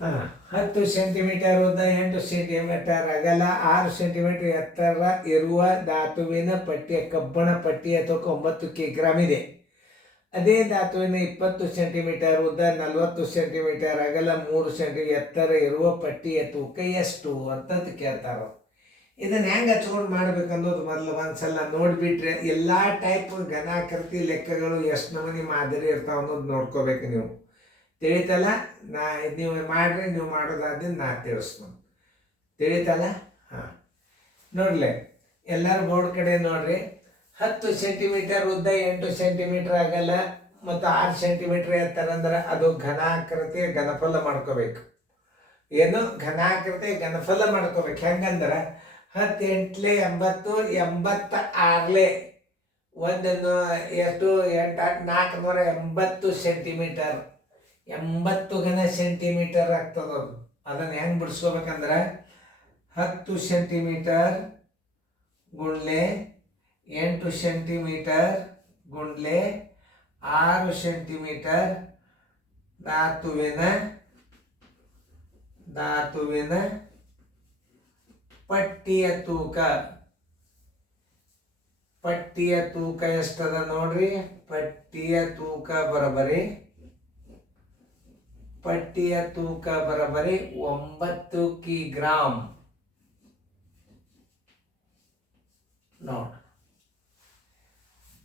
10 centimetre ಉದ್ದ, 8 centimetre ಅಗಲ, 6 centimetre ಎತ್ತರ ಇರುವ ಧಾತುವಿನ ಪಟ್ಟಿಯ ಕಬ್ಬಣ ಪಟ್ಟಿಯ ತೂಕ 9 ಕಿಗ್ರಾಮ್ ಇದೆ. ಅದೇ ಧಾತುವಿನ 20 ಸೆಂಟಿಮೀಟರ್ ಉದ್ದ, 40 ಸೆಂಟಿಮೀಟರ್ ಅಗಲ, 3 ಸೆಂಟಿಮೀಟರ್ ಎತ್ತರ ಇರುವ ಪಟ್ಟಿಯ ತೂಕ ಎಷ್ಟು ಅಂತಂದು ಕೇಳ್ತಾರ. ಇದನ್ನ ಹೆಂಗೆ ಹಚ್ಕೊಂಡು ಮಾಡ್ಬೇಕನ್ನೋದು ಮೊದಲು ಒಂದ್ಸಲ ನೋಡಿಬಿಟ್ರೆ ಎಲ್ಲ ಟೈಪ್ ಘನಾಕೃತಿ ಲೆಕ್ಕಗಳು ಎಷ್ಟು ನಮೂನಿ ಮಾದರಿ ಇರ್ತಾವ ಅನ್ನೋದು ನೋಡ್ಕೋಬೇಕು ನೀವು. ತಿಳಿತಲ್ಲ? ನೀವು ಮಾಡ್ರಿ, ನೀವು ಮಾಡೋದಾದ್ರೆ ನಾ ತಿಳಿಸ್ತೀನಿ. ತಿಳಿತಲ್ಲ? ಹಾಂ, ನೋಡ್ಲೆ ಎಲ್ಲರೂ ಬೋರ್ಡ್ ಕಡೆ ನೋಡ್ರಿ. 10 ಸೆಂಟಿಮೀಟರ್ ಉದ್ದ, 8 ಸೆಂಟಿಮೀಟರ್ ಅಗಲ ಮತ್ತು 6 ಸೆಂಟಿಮೀಟರ್ ಎತ್ತರ ಅಂದ್ರೆ ಅದು ಘನಾಕೃತಿ ಘನಫಲ ಮಾಡ್ಕೋಬೇಕು. ಏನು ಘನಾಕೃತಿ ಘನಫಲ ಮಾಡ್ಕೋಬೇಕು. ಹೆಂಗಂದ್ರೆ 10 8 80, 86 ಒಂದು ಎಷ್ಟು 8 480 ಸೆಂಟಿಮೀಟರ್, 80 ಘನ ಸೆಂಟಿಮೀಟರ್ ಆಗ್ತದದು. ಅದನ್ನು ಹೆಂಗೆ ಬಿಡಿಸ್ಕೋಬೇಕಂದ್ರೆ 10 ಸೆಂಟಿಮೀಟರ್ ಗುಂಡ್ಲೆ 8 ಸೆಂಟಿಮೀಟರ್ ಗುಂಡ್ಲೆ 6 ಸೆಂಟಿಮೀಟರ್ ಧಾತುವಿನ ಪಟ್ಟಿಯ ತೂಕ ಎಷ್ಟದ ನೋಡ್ರಿ. ಪಟ್ಟಿಯ ತೂಕ ಬರಬರಿ 9 ಕಿಗ್ರಾಮ್ ನೋಡ್.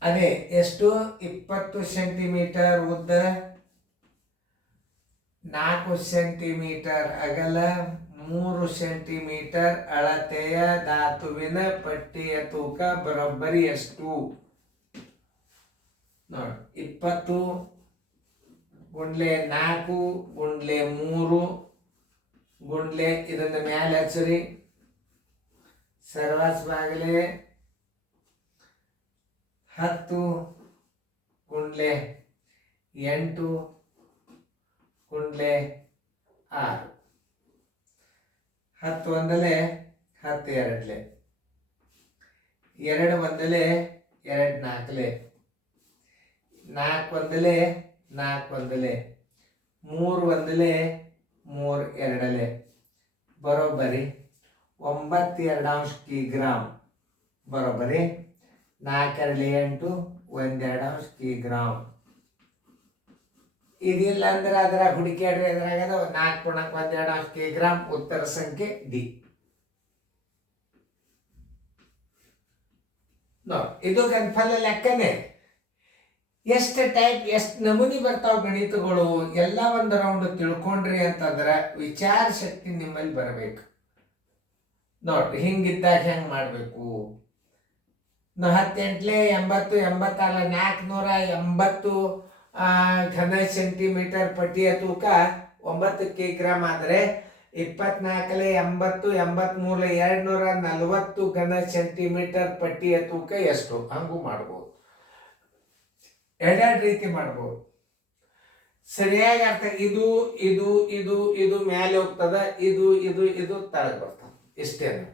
ಅದೇ ಎಷ್ಟು? 20 ಸೆಂಟಿಮೀಟರ್ ಉದ್ದ, 4 ಸೆಂಟಿಮೀಟರ್ ಅಗಲ, 3 ಸೆಂಟಿಮೀಟರ್ ಅಳತೆಯ ಧಾತುವಿನ ಪಟ್ಟಿಯ ತೂಕ ಬರೋಬ್ಬರಿ ಎಷ್ಟು ನೋಡಿ. 20 ಗುಂಡ್ಲೆ 4 ಗುಂಡ್ಲೆ 3 ಗುಂಡ್ಲೆ ಇದನ್ನ ಮ್ಯಾಲೆ ಹಚ್ಚಿರಿ, ಸರ್ವಾಸ್ ಬಾಗಲೆ 10 ಗುಂಡ್ಲೆ 8 ಗುಂಡ್ಲೆ 6. 10 ಒಂದಲೆ 10 ಎರಡ್ಲೆ, 2 ಒಂದಲೆ 2 ನಾಲ್ಕಲೆ, 4 ಒಂದಲೆ 4 ಒಂದಲೆ, 3 ಒಂದಲೆ 3 ಎರಡಲೆ ಬರೋಬ್ಬರಿ 9 ಕಿಗ್ರಾಮ್ ಬರೋಬ್ಬರಿ 4 2 8 1 2 ಕಿಗ್ರಾಮ್. ಇದಿಲ್ಲ ಅಂದ್ರೆ ಅದರ ಹುಡುಕ್ಯಾಡ್ರಿ, ಎದುರಾಗದ 4 ಪೂರ್ಣಕ್ಕೆ 1 2 ಕಿಗ್ರಾಮ್. ಉತ್ತರ ಸಂಖ್ಯೆ ಡಿ. ಇದು ಗಣಫಲ ಲೆಕ್ಕನೇ. ಎಷ್ಟು ಟೈಪ್, ಎಷ್ಟು ನಮೂನಿ ಬರ್ತಾವ ಗಣಿತಗಳು ಎಲ್ಲ ಒಂದು ರೌಂಡ್ ತಿಳ್ಕೊಂಡ್ರಿ ಅಂತಂದ್ರೆ ವಿಚಾರ ಶಕ್ತಿ ನಿಮ್ಮಲ್ಲಿ ಬರಬೇಕು. ನೋಡ್ರಿ, ಹಿಂಗಿದ್ದಾಗ ಹೆಂಗ್ ಮಾಡ್ಬೇಕು. 10 8 80 86 480 ಘನ ಸೆಂಟಿಮೀಟರ್ ಪಟ್ಟಿಯ ತೂಕ 9 ಕಿಗ್ರಾಮ್ ಆದ್ರೆ 24 80 83 240 ಘನ ಸೆಂಟಿಮೀಟರ್ ಪಟ್ಟಿಯ ತೂಕ ಎಷ್ಟು? ಹಂಗೂ ಮಾಡ್ಬೋದು, ಎರಡೆರಡು ರೀತಿ ಮಾಡ್ಬೋದು. ಸರಿಯಾಗಿ ಅರ್ಥ. ಇದು ಇದು ಇದು ಇದು ಮೇಲೆ ಹೋಗ್ತದ, ಇದು ಇದು ಇದು ತಳಗ್ ಬರ್ತದ. ಇಷ್ಟೇನು.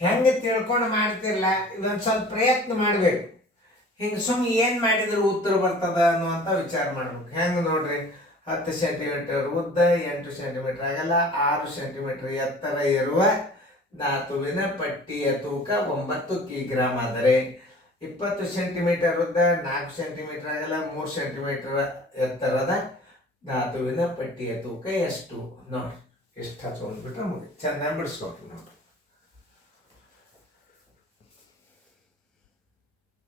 ಹೆಂಗೆ ತಿಳ್ಕೊಂಡು ಮಾಡ್ತಿರ್ಲ, ಇದೊಂದು ಸ್ವಲ್ಪ ಪ್ರಯತ್ನ ಮಾಡ್ಬೇಕು. ಹಿಂಗೆ ಸುಮ್ಮನೆ ಏನು ಮಾಡಿದ್ರೆ ಉತ್ತರ ಬರ್ತದ ಅನ್ನುವಂಥ ವಿಚಾರ ಮಾಡ್ಬೇಕು. ಹೆಂಗೆ ನೋಡ್ರಿ, 10 ಸೆಂಟಿಮೀಟರ್ ಉದ್ದ, 8 ಸೆಂಟಿಮೀಟರ್ ಅಗಲ, 6 ಸೆಂಟಿಮೀಟರ್ ಎತ್ತರ ಇರುವ ಧಾತುವಿನ ಪಟ್ಟಿಯ ತೂಕ 9 ಕಿಗ್ರಾಮ್ ಆದರೆ 20 ಸೆಂಟಿಮೀಟರ್ ಉದ್ದ, 4 ಸೆಂಟಿಮೀಟರ್ ಅಗಲ, 3 ಸೆಂಟಿಮೀಟರ್ ಎತ್ತರದ ಧಾತುವಿನ ಪಟ್ಟಿಯ ತೂಕ ಎಷ್ಟು? ನೋಡಿ, ಇಷ್ಟು ಹಚ್ಕೊಂಡ್ಬಿಟ್ರೆ ಮುಗಿ ಚೆನ್ನಾಗಿ ಬಿಡಿಸ್ಕೊಟ್ರಿ ನೋಡ್ರಿ.